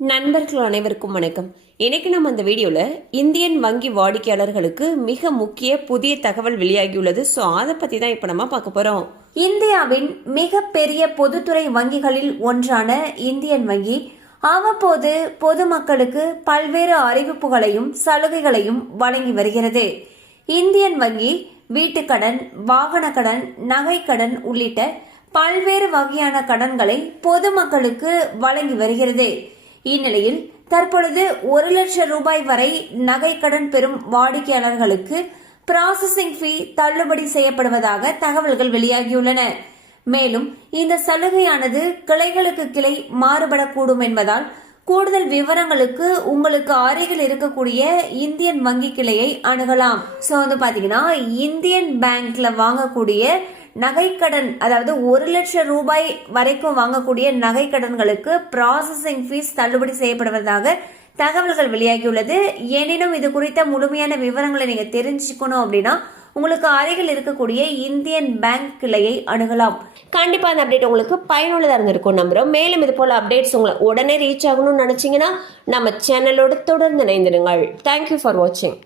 நண்பர்கள் அனைவருக்கும் வணக்கம். இன்னைக்கு நம்ம அந்த வீடியோவில் இந்தியன் வங்கி வாடிக்கையாளர்களுக்கு மிக முக்கிய புதிய தகவல் வெளியாகியுள்ளது. ஸோ அதை பற்றி தான் இப்போ நம்ம பார்க்க போகிறோம் இந்தியாவின் மிகப்பெரிய பொதுத்துறை வங்கிகளில் ஒன்றான இந்தியன் வங்கி அவ்வப்போது பொதுமக்களுக்கு பல்வேறு அறிவிப்புகளையும் சலுகைகளையும் வழங்கி வருகிறது. இந்தியன் வங்கி வீட்டுக்கடன் வாகன கடன் நகைக்கடன் உள்ளிட்ட பல்வேறு வகையான கடன்களை பொதுமக்களுக்கு வழங்கி வருகிறது. இந்நிலையில் தற்பொழுது ஒரு லட்சம் ரூபாய் வரை நகை கடன் பெறும் வாடிக்கையாளர்களுக்கு ப்ராசஸிங் ஃபீ தள்ளுபடி செய்யப்படுவதாக தகவல்கள் வெளியாகியுள்ளன. மேலும் இந்த சலுகையானது கிளைகளுக்கு கிளை மாறுபடக்கூடும் என்பதால் கூடுதல் விவரங்களுக்கு உங்களுக்கு அருகில் இருக்கக்கூடிய இந்தியன் வங்கி கிளையை அணுகலாம். ஸோ வந்து பார்த்தீங்கன்னா இந்தியன் பேங்க்ல வாங்கக்கூடிய நகைக்கடன் அதாவது ஒரு லட்சம் ரூபாய் வரைக்கும் வாங்கக்கூடிய நகைக்கடன்களுக்கு ப்ராசஸிங் ஃபீஸ் தள்ளுபடி செய்யப்படுவதாக தகவல்கள் வெளியாகியுள்ளது. எனினும் இது குறித்த முழுமையான விவரங்களை நீங்கள் தெரிஞ்சுக்கணும் அப்படின்னா உங்களுக்கு அருகில் இருக்கக்கூடிய இந்தியன் பேங்க் கிளையை அணுகலாம். கண்டிப்பா அந்த அப்டேட் உங்களுக்கு பயனுள்ளதாக இருந்திருக்கும் நம்புறோம். மேலும் இது போல அப்டேட்ஸ் உங்களை உடனே ரீச் ஆகணும்னு நினைச்சீங்கன்னா நம்ம சேனலோடு தொடர்ந்து இணைந்திருங்கள். தேங்க்யூ ஃபார் வாட்சிங்